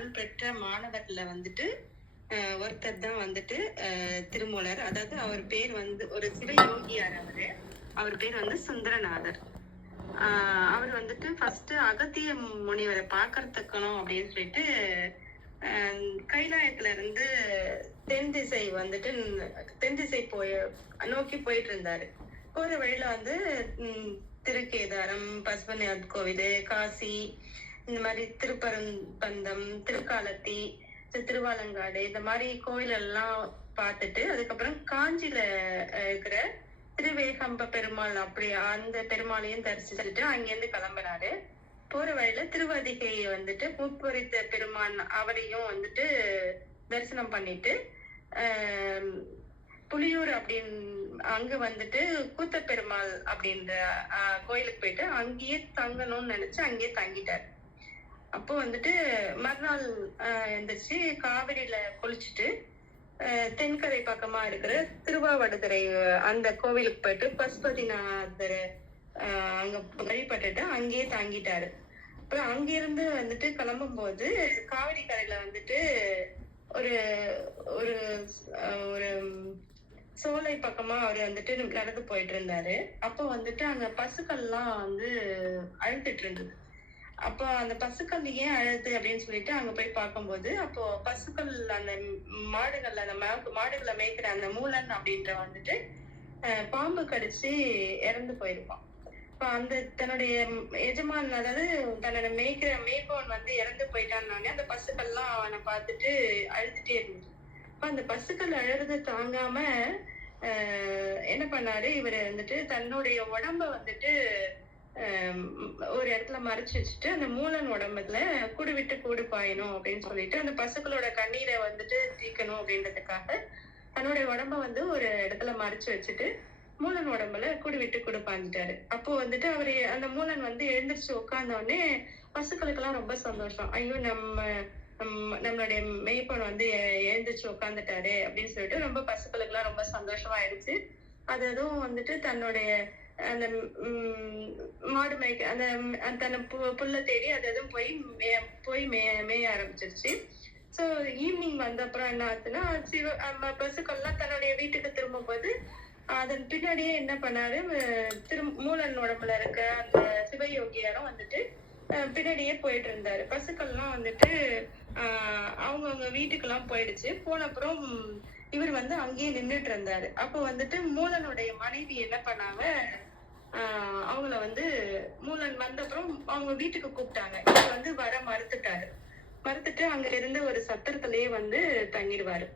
அருள் பெற்ற மாணவர்ல வந்துட்டு ஒருத்தர் தான் வந்துட்டு திருமூலர். அதாவது அவர் பேர் வந்து ஒரு சிவ யோகியார். அவர் பேர் வந்து சுந்தரநாதர். அவர் வந்துட்டு ஃபர்ஸ்ட் அகத்திய முனிவரை பார்க்கறதுக்கணும் அப்படின்னு சொல்லிட்டு கைலாயத்துல இருந்து தென் திசை நோக்கி போயிட்டு இருந்தாரு. போற வழியில வந்து திருக்கேதாரம், பசுபதிநாத் கோவில், காசி, இந்த மாதிரி திருப்பரம்பந்தம், திருக்காலத்தி, திருவாலங்காடு, இந்த மாதிரி கோயில் எல்லாம் பார்த்துட்டு அதுக்கப்புறம் காஞ்சியில இருக்கிற திருவேகம்ப பெருமாள் அப்படி அந்த பெருமாளையும் தரிசிச்சுட்டு அங்கிருந்து கிளம்புறாரு. போற வழியில திருவதிகை வந்துட்டு முப்பொறித்த பெருமான் அவரையும் வந்துட்டு தரிசனம் பண்ணிட்டு புலியூர் அங்க வந்துட்டு கூத்த பெருமாள் அப்படின்ற கோயிலுக்கு போயிட்டு அங்கேயே தங்கணும்னு நினைச்சு அங்கேயே தங்கிட்டாரு. அப்போ வந்துட்டு மறுநாள் எந்திரிச்சு காவிரியில குளிச்சுட்டு தென்கரை பக்கமா இருக்கிற திருவாவடுதுறை அந்த கோவிலுக்கு போயிட்டு பசுபதிநாதரை அங்க வழிபட்டுட்டு அங்கேயே தங்கிட்டாரு. அப்புறம் அங்கிருந்து வந்துட்டு கிளம்பும் போது காவிரி கரையில வந்துட்டு ஒரு ஒரு ஒரு சோலை பக்கமா அவர் வந்துட்டு நடந்து போயிட்டு இருந்தாரு. அப்போ வந்துட்டு அங்க பசுக்கள்லாம் வந்து அழுத்துட்டு இருந்தது. அப்போ அந்த பசுக்கள் ஏன் அழுது அப்படின்னு சொல்லிட்டு அங்க போய் பார்க்கும்போது அப்போ பசுக்கள் அந்த மாடுகளை மேய்க்கிற அந்த மூலன் அப்படின்ற வந்துட்டு பாம்பு கடிச்சு இறந்து போயிருப்பான். இப்ப அந்த தன்னுடைய எஜமான், அதாவது தன்னோட மேய்ப்பவன் வந்து இறந்து போயிட்டான்னு அந்த பசுக்கள்லாம் அவனை பார்த்துட்டு அழுதுட்டே இருந்துச்சு. அப்ப அந்த பசுக்கள் அழுறது தாங்காம என்ன பண்ணாரு, இவர் வந்துட்டு தன்னுடைய உடம்ப வந்துட்டு ஒரு இடத்துல மறைச்சு வச்சுட்டு அந்த மூலன் உடம்புல கூடு விட்டு கூடு பாயணும் அப்படின்னு சொல்லிட்டு அந்த பசுக்களோட கண்ணீரை வந்துட்டு தீக்கணும் அப்படின்றதுக்காக தன்னுடைய உடம்ப வந்து ஒரு இடத்துல மறைச்சு வச்சுட்டு மூலன் உடம்புல கூடு விட்டு கூடு பாஞ்சிட்டாரு. அப்போ வந்துட்டு அவரு அந்த மூலன் வந்து எழுந்திரிச்சு உட்கார்ந்த உடனே பசுக்களுக்கு எல்லாம் ரொம்ப சந்தோஷம். ஐயோ, நம்மளுடைய மேய்ப்பன் வந்து எழுந்திரிச்சு உட்காந்துட்டாரு அப்படின்னு சொல்லிட்டு ரொம்ப பசுக்களுக்கு எல்லாம் ரொம்ப சந்தோஷமா ஆயிடுச்சு. அதுவும் வந்துட்டு தன்னுடைய அந்த மாடு மேய்க்க அந்த தன்னை புல்ல தேடி அதுவும் போய் மேய ஆரம்பிச்சிருச்சு. ஸோ ஈவினிங் வந்த அப்புறம் என்ன ஆச்சுன்னா பசுக்கள்லாம் தன்னுடைய வீட்டுக்கு திரும்பும் போது அதன் பின்னாடியே என்ன பண்ணாரு, மூலன் உடம்புல இருக்க அந்த சிவயோகியாரும் வந்துட்டு பின்னாடியே போயிட்டு இருந்தாரு. பசுக்கள்லாம் வந்துட்டு அவங்கவுங்க வீட்டுக்கெல்லாம் போயிடுச்சு. போன அப்புறம் இவர் வந்து அங்கேயே நின்றுட்டு இருந்தாரு. அப்போ வந்துட்டு மூலனுடைய மனைவி என்ன பண்ணாங்க, அவங்கள வந்து மூலன் வந்த அப்புறம் அவங்க வீட்டுக்கு கூப்பிட்டாங்க. இவர் வந்து வர மறுத்துட்டு அங்க இருந்து ஒரு சத்திரத்திலேயே வந்து தங்கிடுவாரு.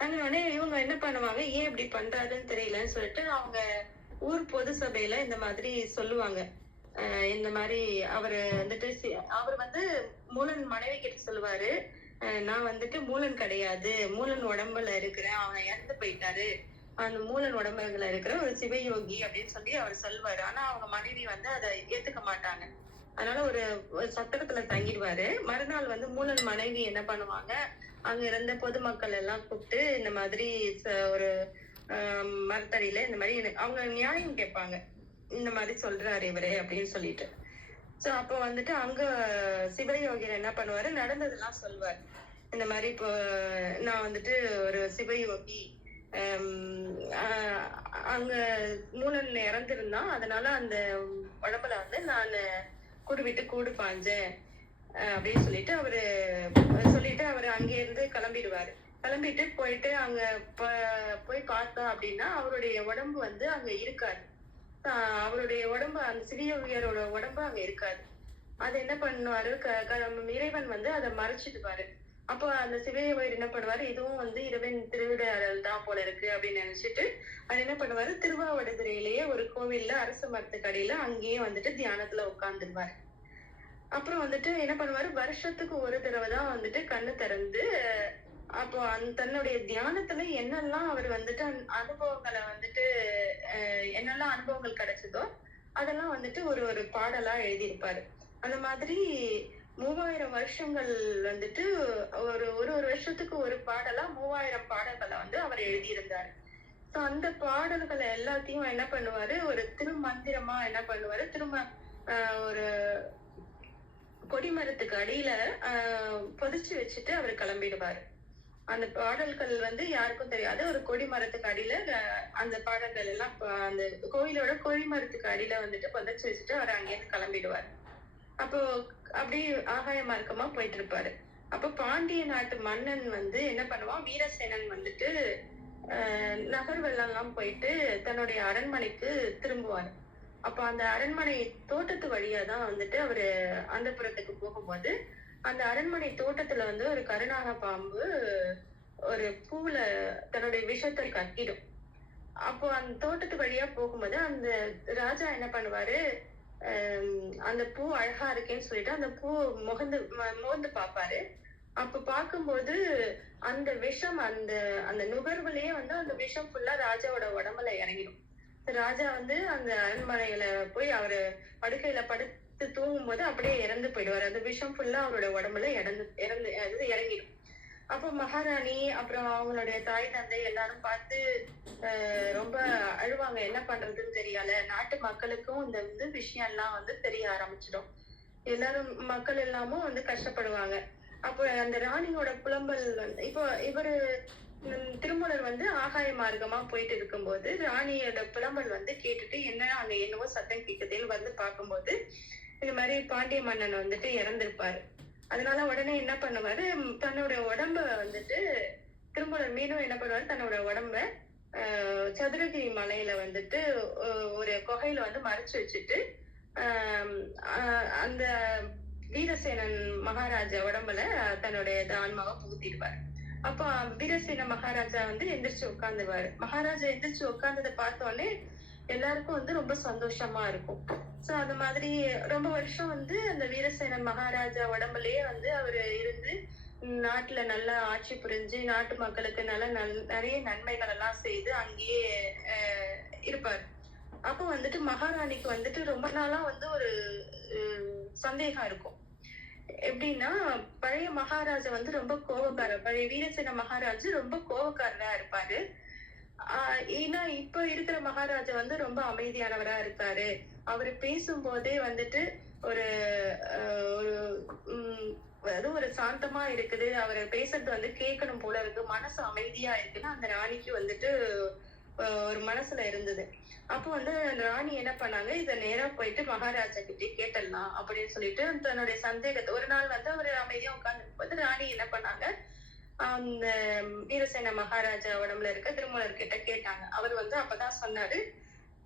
தங்கினோடனே இவங்க என்ன பண்ணுவாங்க, ஏன் இப்படி பண்றாருன்னு தெரியலன்னு சொல்லிட்டு அவங்க ஊர் பொது சபையில இந்த மாதிரி சொல்லுவாங்க. இந்த மாதிரி அவர் வந்து மூலன் மனைவி கிட்ட சொல்லுவாரு, நான் வந்துட்டு மூலன் கிடையாது, மூலன் உடம்புல இருக்கிறேன், அவனை இறந்து போயிட்டாரு, அந்த மூலன் உடம்புல இருக்கிற ஒரு சிவயோகி அப்படின்னு சொல்லி அவர் சொல்லுவாரு. ஆனா அவங்க மனைவி வந்து அதை ஏத்துக்க மாட்டாங்க. அதனால ஒரு சத்திரத்துல தங்கிடுவாரு. மறுநாள் வந்து மூலன் மனைவி என்ன பண்ணுவாங்க, அங்க இருந்த பொதுமக்கள் எல்லாம் கூப்பிட்டு இந்த மாதிரி ஒரு மரத்தடியில இந்த மாதிரி அவங்க நியாயம் கேட்பாங்க, இந்த மாதிரி சொல்றாரு இவரு அப்படின்னு சொல்லிட்டு. சோ அப்போ வந்துட்டு அங்க சிவயோகியர் என்ன பண்ணுவாரு, நடந்ததெல்லாம் சொல்லுவார். இந்த மாதிரி இப்போ நான் வந்துட்டு ஒரு சிவயோகி, அங்க மூலன் இறந்திருந்தான், அதனால அந்த உடம்புல வந்து நான் கூடு விட்டு கூடு பாஞ்சேன் அப்படின்னு சொல்லிட்டு அவரு அங்கே இருந்து கிளம்பிட்டு போயிட்டு அங்க போய் பார்த்தோம் அப்படின்னா அவருடைய உடம்பு வந்து அங்க இருக்காது. அவருடைய உடம்பு, அந்த சிவயோகியரோட உடம்பு அங்க இருக்காது. அது என்ன பண்ணுவாரு, இறைவன் வந்து அதை மறைச்சிடுவாரு. அப்போ அந்த சிவயோகியர் என்ன பண்ணுவாரு, இதுவும் வந்து இறைவன் திருவிடையாடல் தான் போல இருக்கு அப்படின்னு நினைச்சிட்டு அது என்ன பண்ணுவாரு, திருவாவடுதுறையிலேயே ஒரு கோவில்ல அரச மரத்துக்கு அடியில அங்கேயே வந்துட்டு தியானத்துல உட்கார்ந்துருவாரு. அப்புறம் வந்துட்டு என்ன பண்ணுவாரு, வருஷத்துக்கு ஒரு தடவை தான் வந்துட்டு கண்ணு திறந்து அப்போ தன்னுடைய தியானத்துல என்னெல்லாம் அவர் வந்துட்டு அனுபவங்களை வந்துட்டு என்னெல்லாம் அனுபவங்கள் கிடைச்சதோ அதெல்லாம் வந்துட்டு ஒரு பாடலா எழுதியிருப்பாரு. அந்த மாதிரி 3000 வருஷங்கள் வந்துட்டு ஒரு வருஷத்துக்கு ஒரு பாடலா 3000 பாடல்களை வந்து அவர் எழுதியிருந்தாரு. ஸோ அந்த பாடல்களை எல்லாத்தையும் என்ன பண்ணுவாரு, ஒரு திருமந்திரமா என்ன பண்ணுவாரு, திரும்ப ஒரு கொடிமரத்துக்கு அடியில புதைச்சு வச்சுட்டு அவர் கிளம்பிடுவாரு. அந்த பாடல்கள் வந்து யாருக்கும் தெரியாது. ஒரு கொடி மரத்துக்கு அடியில அந்த பாடல்கள் எல்லாம் அந்த கோயிலோட கொடி மரத்துக்கு அடியில வந்துட்டு புதைச்சு வச்சுட்டு அவர் அங்கேயிருந்து கிளம்பிடுவார். அப்போ அப்படியே ஆகாய மார்க்கமா போயிட்டு இருப்பாரு. அப்போ பாண்டிய நாட்டு மன்னன் வந்து என்ன பண்ணுவான், வீரசேனன் வந்துட்டு நகர்வெல்லாம் போயிட்டு தன்னுடைய அரண்மனைக்கு திரும்புவார். அப்ப அந்த அரண்மனை தோட்டத்து வழியா தான் வந்துட்டு அவரு அந்தப்புறத்துக்கு போகும்போது அந்த அரண்மனை தோட்டத்துல வந்து ஒரு கருநாக பாம்பு ஒரு பூவுல தன்னுடைய விஷத்தை கட்டிடும். அப்போ அந்த தோட்டத்து வழியா போகும்போது அந்த ராஜா என்ன பண்ணுவாரு, அந்த பூ அழகா இருக்கேன்னு சொல்லிட்டு அந்த பூ மோந்து பாப்பாரு. அப்ப பார்க்கும்போது அந்த விஷம் அந்த அந்த நுகர்வுலயே வந்து அந்த விஷம் ஃபுல்லா ராஜாவோட உடம்புல இறங்கிடும். ராஜா வந்து அந்த அரண்மனையில போய் அவரு படுக்கையில படுத்து தூங்கும் போது அப்படியே இறந்து போயிடுவாரு. அந்த விஷம் ஃபுல்லா அவரோட உடம்புல இறங்கிடும். அப்போ மகாராணி அப்புறம் அவங்களுடைய தாய் தந்தை எல்லாரும் பார்த்து ரொம்ப அழுவாங்க. என்ன பண்றதுன்னு தெரியல. நாட்டு மக்களுக்கும் இந்த வந்து விஷயம் எல்லாம் வந்து தெரிய ஆரம்பிச்சிடும். எல்லாரும் மக்கள் எல்லாமும் வந்து கஷ்டப்படுவாங்க. அப்போ அந்த ராணியோட புலம்பல் வந்து இப்போ இவரு திருமூலர் வந்து ஆகாய மார்க்கமா போயிட்டு இருக்கும்போது ராணியோட புலம்பல் வந்து கேட்டுட்டு என்ன அங்க என்னவோ சத்தம் கேட்குதுன்னு வந்து பார்க்கும்போது இந்த மாதிரி பாண்டிய மன்னன் வந்துட்டு இறந்திருப்பாரு. அதனால உடனே என்ன பண்ணுவாரு, தன்னோட உடம்ப வந்துட்டு திருமூலர் மீண்டும் என்ன பண்ணுவாரு, தன்னோட உடம்ப சதுரகிரி மலையில வந்துட்டு ஒரு குகையில வந்து மறைச்சு வச்சுட்டு அந்த வீரசேனன் மகாராஜா உடம்புல தன்னுடைய ஆன்மாவை புகுத்திடுவார். அப்போ வீரசேன மகாராஜா வந்து எந்திரிச்சு உட்காந்துருவாரு. மகாராஜா எந்திரிச்சு உட்கார்ந்ததை பார்த்தோன்னே எல்லாருக்கும் வந்து ரொம்ப சந்தோஷமா இருக்கும். சோ அது மாதிரி ரொம்ப வருஷம் வந்து அந்த வீரசேனன் மகாராஜா உடம்புலயே வந்து அவரு இருந்து நாட்டுல நல்லா ஆட்சி புரிஞ்சு நாட்டு மக்களுக்கு நிறைய நன்மைகள் எல்லாம் செய்து அங்கேயே இருப்பாரு. அப்போ வந்துட்டு மகாராணிக்கு வந்துட்டு ரொம்ப நாளா வந்து ஒரு சந்தேகம் இருக்கும். எப்படின்னா பழைய மகாராஜா வந்து ரொம்ப கோபக்காரர், பழைய வீரசேன மகாராஜா ரொம்ப கோபக்காரரா இருப்பாரு. ஏன்னா இப்ப இருக்கிற மகாராஜா வந்து ரொம்ப அமைதியானவரா இருக்காரு. அவரு பேசும்போதே வந்துட்டு ஒரு ஒரு சாந்தமா இருக்குது, அவரு பேசுறது வந்து கேட்கணும் போல இருக்கு, மனசு அமைதியா இருக்குன்னு அந்த ராணிக்கு வந்துட்டு ஒரு மனசுல இருந்தது. அப்போ வந்து ராணி என்ன பண்ணாங்க, இத நேரா போயிட்டு மகாராஜா கிட்டே கேட்டலாம் அப்படின்னு சொல்லிட்டு தன்னுடைய சந்தேகத்தை ஒரு நாள் வந்து அவரு அமைதியா உட்கார்ந்து போது ராணி என்ன பண்ணாங்க, அந்த வீரசேன மகாராஜா உடம்புல இருக்க திருமூலர் கிட்ட கேட்டாங்க. அவர் வந்து அப்பதான் சொன்னாரு,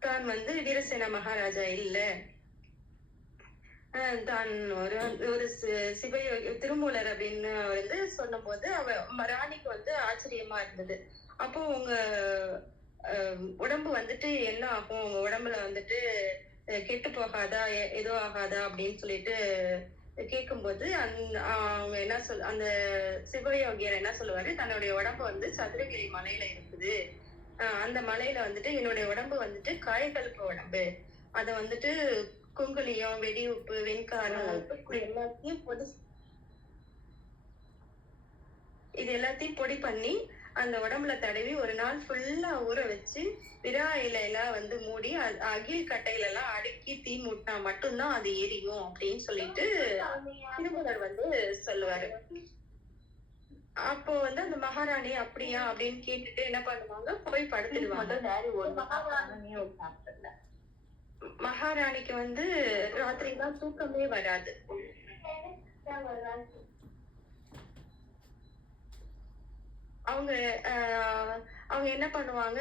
தான் வந்து வீரசேன மகாராஜா இல்ல, தான் ஒரு சிவயோகி திருமூலர் அப்படின்னு வந்து சொன்னும் போது ராணிக்கு வந்து ஆச்சரியமா இருந்தது. அப்போ உங்க உடம்பு வந்துட்டு என்ன ஆகும், உங்க உடம்புல வந்துட்டு கெட்டு போகாதா ஏதோ ஆகாதா அப்படின்னு சொல்லிட்டு கேட்கும்போது அவங்க என்ன அந்த சிவயோகியர் என்ன சொல்லுவாரு, தன்னுடைய உடம்பு வந்து சதுரகிரி மலையில இருக்குது, அந்த மலையில வந்துட்டு என்னுடைய உடம்பு வந்துட்டு காயக்கல்ப உடம்பு, அத வந்துட்டு குங்குலியம், வெடி உப்பு, வெண்காரம் இது எல்லாத்தையும் பொடி பண்ணி அந்த உடம்புல தடவி ஒரு நாள் ஃபுல்லா ஊற வச்சு விரா இலையெல்லாம் வந்து மூடி அகில் கட்டையில எல்லாம் அடுக்கி தீ மூட்டினா மட்டும்தான் அது எரியும் அப்படின்னு சொல்லிட்டு திருமூலர் வந்து சொல்லுவாரு. அப்போ வந்து அந்த மகாராணி அப்படியா அப்படின்னு கேட்டுட்டு என்ன பண்ணுவாங்க, போய் படுத்துடுவாங்க. மகாராணிக்கு வந்து ராத்திரி எல்லாம் தூக்கமே வராது. அவங்க அவங்க என்ன பண்ணுவாங்க,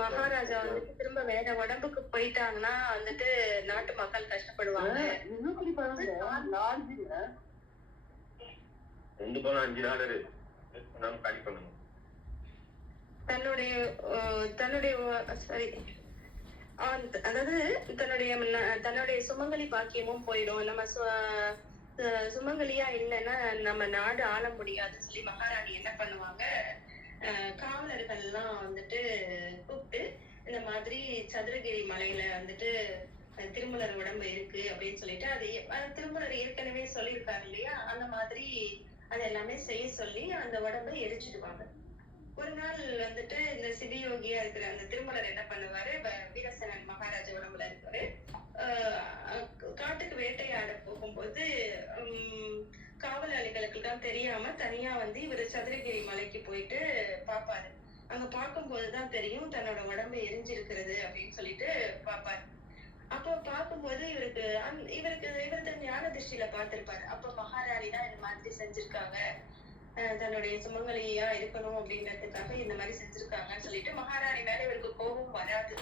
மகாராஜா வந்துட்டு திரும்ப வேற உடம்புக்கு போயிட்டாங்கன்னா வந்துட்டு நாட்டு மக்கள் கஷ்டப்படுவாங்க. தன்னுடைய சாரி அதாவது தன்னுடைய சுமங்கலி பாக்கியமும் போயிடும். நம்ம சுமங்கலியா இல்லைன்னா நம்ம நாடு ஆள முடியாதுன்னு சொல்லி மகாராணி என்ன பண்ணுவாங்க, காவலர்கள் எல்லாம் வந்துட்டு கூப்பிட்டு இந்த மாதிரி சதுரகிரி மலையில வந்துட்டு திருமூலர் உடம்பு இருக்கு அப்படின்னு சொல்லிட்டு அது திருமூலர் ஏற்கனவே சொல்லியிருக்காரு இல்லையா, அந்த மாதிரி அது எல்லாமே செய்ய சொல்லி அந்த உடம்பை எரிச்சிடுவாங்க. ஒரு நாள் வந்துட்டு இந்த சிவயோகியா இருக்கிற அந்த திருமலர் என்ன பண்ணுவாரு, வீரசேனன் மகாராஜா உடம்புல இருக்காரு. காட்டுக்கு வேட்டையாட போகும்போது காவலாளிகளுக்கு எல்லாம் தெரியாம தனியா வந்து இவரு சதுரகிரி மலைக்கு போயிட்டு பாப்பாரு. அங்க பார்க்கும்போதுதான் தெரியும் தன்னோட உடம்பு எரிஞ்சிருக்கிறது அப்படின்னு சொல்லிட்டு பாப்பாரு. அப்போ பார்க்கும்போது இவருக்கு ஞான திருஷ்டியில பார்த்திருப்பாரு. அப்ப மகாராணி தான் இந்த மாதிரி செஞ்சிருக்காங்க, தன்னுடைய சுமங்கலியா இருக்கணும் அப்படின்றதுக்காக இந்த மாதிரி செஞ்சிருக்காங்கன்னு சொல்லிட்டு மகாராணி மேல இவருக்கு கோபம் வராது.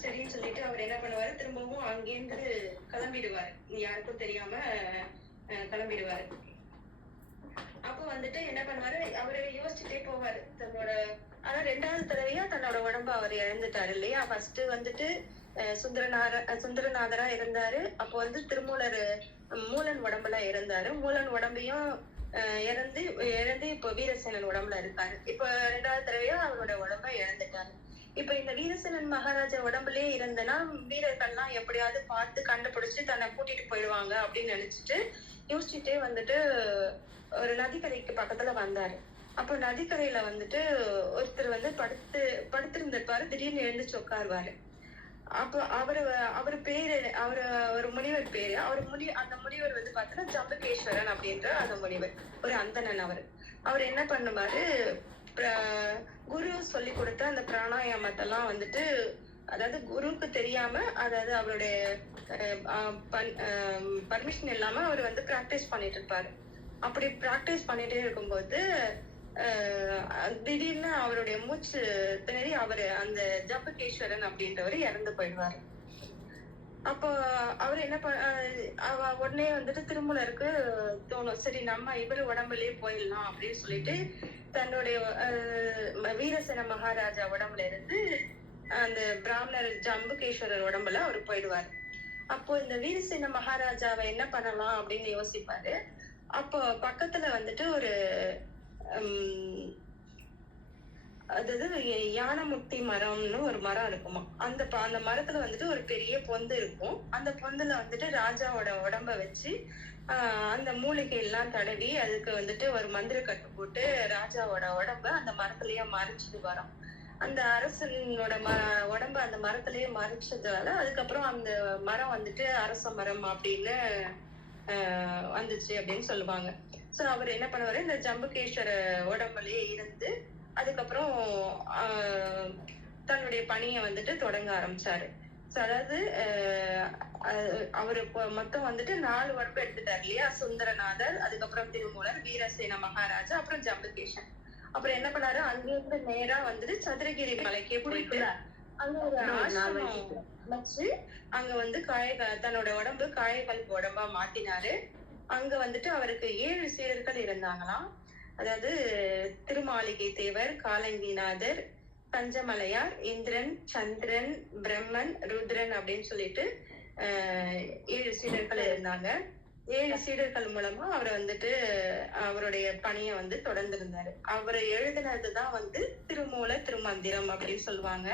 சரின்னு சொல்லிட்டு அவர் என்ன பண்ணுவாரு, திரும்பவும் அங்கேருந்து கிளம்பிடுவாரு, யாருக்கும் தெரியாம கிளம்பிடுவாரு. அப்போ வந்துட்டு என்ன பண்ணுவாரு, அவரு யோசிச்சுட்டே போவாரு. அதான் 2வது தடவையா தன்னோட உடம்பு அவர் இழந்துட்டாரு இல்லையா. ஃபர்ஸ்ட் வந்துட்டு சுந்தரநாதரா இருந்தாரு. அப்போ வந்து மூலன் உடம்புல இருந்தாரு. மூலன் உடம்பையும் இறந்து இப்போ வீரசேனன் உடம்புல இருக்காரு. இப்போ 2வது தடவையா அவரோட உடம்ப இழந்துட்டாரு. இப்ப இந்த வீரசேனன் மகாராஜா உடம்புலயே இருந்தனா வீரர்கள்லாம் எப்படியாவது பார்த்து கண்டுபிடிச்சு தன்னை கூட்டிட்டு போயிடுவாங்க அப்படின்னு நினைச்சிட்டு யோசிச்சுட்டே வந்துட்டு ஒரு நதிக்கரைக்கு பக்கத்துல வந்தாரு. அப்போ நதிக்கரையில வந்துட்டு ஒருத்தர் வந்து படுத்திருந்திருப்பாரு. திடீர்னு எழுந்துச்சு உட்காருவாரு. அப்போ அவரு பேரு ஒரு முனிவர் பேரு. அந்த முனிவர் வந்து பாத்தீங்கன்னா ஜம்புகேஸ்வரன் அப்படின்ற அந்த முனிவர், ஒரு அந்தணன். அவர் என்ன பண்ணுவாரு, குரு சொல்லி கொடுத்த அந்த பிராணாயாமத்தெல்லாம் வந்துட்டு, அதாவது குருவுக்கு தெரியாம, அதாவது அவருடைய பர்மிஷன் இல்லாம அவர் வந்து பிராக்டிஸ் பண்ணிட்டு இருப்பாரு. அப்படி பிராக்டிஸ் பண்ணிட்டே இருக்கும்போது திடீர்னு அவருடைய மூச்சு திணறி அந்த ஜம்புகேஸ்வரன் அப்படின்றவர் இறந்து போயிடுவாரு. அப்போ அவர் என்ன உடனே வந்துட்டு திருமலருக்கு தோணும், சரி நம்ம இவரு உடம்புலயே போயிடலாம் அப்படின்னு சொல்லிட்டு தன்னுடைய வீரசேன மகாராஜா உடம்புல இருந்து அந்த பிராமணர் ஜம்புகேஸ்வரர் உடம்புல அவர் போயிடுவாரு. அப்போ இந்த வீரசேன மகாராஜாவை என்ன பண்ணலாம் அப்படின்னு யோசிப்பாரு. அப்போ பக்கத்துல வந்துட்டு ஒரு அதாவது யானமுட்டி மரம்னு ஒரு மரம் இருக்குமா. அந்த மரத்துல வந்துட்டு ஒரு பெரிய பொந்து இருக்கும். அந்த பொந்துல வந்துட்டு ராஜாவோட உடம்ப வச்சு அந்த மூலிகை எல்லாம் தடவி அதுக்கு வந்துட்டு ஒரு மந்திர கட்டு போட்டு ராஜாவோட உடம்ப அந்த மரத்திலேயே மறைச்சிட்டு வரோம். அந்த அரசனோட உடம்ப அந்த மரத்திலேயே மறைச்சதால அதுக்கப்புறம் அந்த மரம் வந்துட்டு அரச மரம் அப்படின்னு வந்துச்சு அப்படின்னு சொல்லுவாங்க. சோ அவர் என்ன பண்ணுவாரு, இந்த ஜம்புகேஸ்வர உடம்புலயே இருந்து அதுக்கப்புறம் தன்னுடைய பணியை வந்துட்டு தொடங்க ஆரம்பிச்சாரு. சோ அதாவது அவரு மொத்தம் வந்துட்டு 4 உடம்பு எடுத்துட்டாரு இல்லையா. சுந்தரநாதர், அதுக்கப்புறம் திருமூலர், வீரசேன மகாராஜா, அப்புறம் ஜம்புகேஷன். அப்புறம் என்ன பண்ணாரு, அங்கிருந்து நேரா வந்துட்டு சதுரகிரி மலைக்கே போயிட்டு அங்க ஒரு ஆசிரமம் வச்சு அங்க வந்து தன்னோட உடம்பு காயகல்ப உடம்பா மாத்தினாரு. அங்க வந்துட்டு அவருக்கு 7 சீடர்கள் இருந்தாங்களாம். அதாவது திருமாளிகை தேவர், காலங்கிநாதர், பஞ்சமலையார், இந்திரன், சந்திரன், பிரம்மன், ருத்ரன் அப்படின்னு சொல்லிட்டு 7 சீடர்கள் இருந்தாங்க. 7 சீடர்கள் மூலமா அவர் வந்துட்டு அவருடைய பணியை வந்து தொடர்ந்து இருந்தாரு. அவரை எழுதினதுதான் வந்து திருமூல திருமந்திரம் அப்படின்னு சொல்லுவாங்க.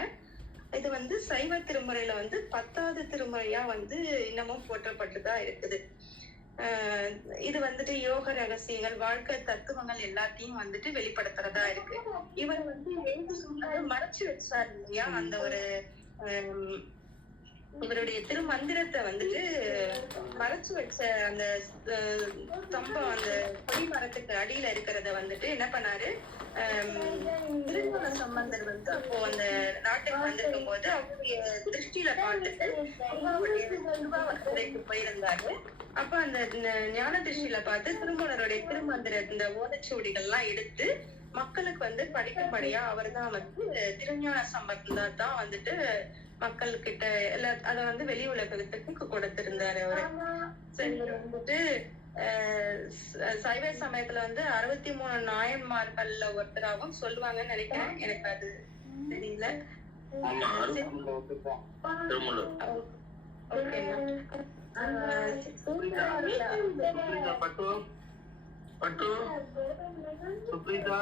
இது வந்து சைவ திருமுறையில வந்து 10வது திருமுறையா வந்து இன்னமும் போற்றப்பட்டுதான் இருக்குது. இது வந்துட்டு யோக ரகசியங்கள், வாழ்க்கை தத்துவங்கள் எல்லாத்தையும் வந்துட்டு வெளிப்படுத்துறதா இருக்கு. இவர் வந்து மறைச்சு வச்சாரு இல்லையா, அந்த ஒரு இவருடைய திருமந்திரத்தை வந்துட்டு மறைச்சு வச்ச அந்த ஸ்தம்பம், அந்த கொடி மரத்துக்கு அடியில இருக்கிறத வந்துட்டு என்ன பண்ணாரு, திருமண சம்பந்தர் வந்து அப்போ அந்த நாட்டுக்கு வந்திருக்கும் போது அவருடைய திருஷ்டியில பார்த்துட்டு திருவாவூருக்கு போயிருந்தாரு. அப்ப அந்த ஞான திருஷ்டியில பார்த்து திருமூலருடைய திருமந்திர இந்த ஓலைச்சுவடிகள் எல்லாம் எடுத்து மக்களுக்கு வந்து படிக்கும்படியா அவர் தான் வந்து திருஞான சம்பந்தர் தான் வந்துட்டு மக்கள் கிட்ட அத வந்து வெளி உலகத்துக்கு கொடுத்திருந்தாரு அவரு. இவர் வந்துட்டு சைவ சமயத்துல வந்து 63 நாயன்மார்கள்ல ஒருத்தராகவும் சொல்லுவாங்கன்னு நினைக்கிறேன், எனக்கு அது தெரியல. சுப்ரீதா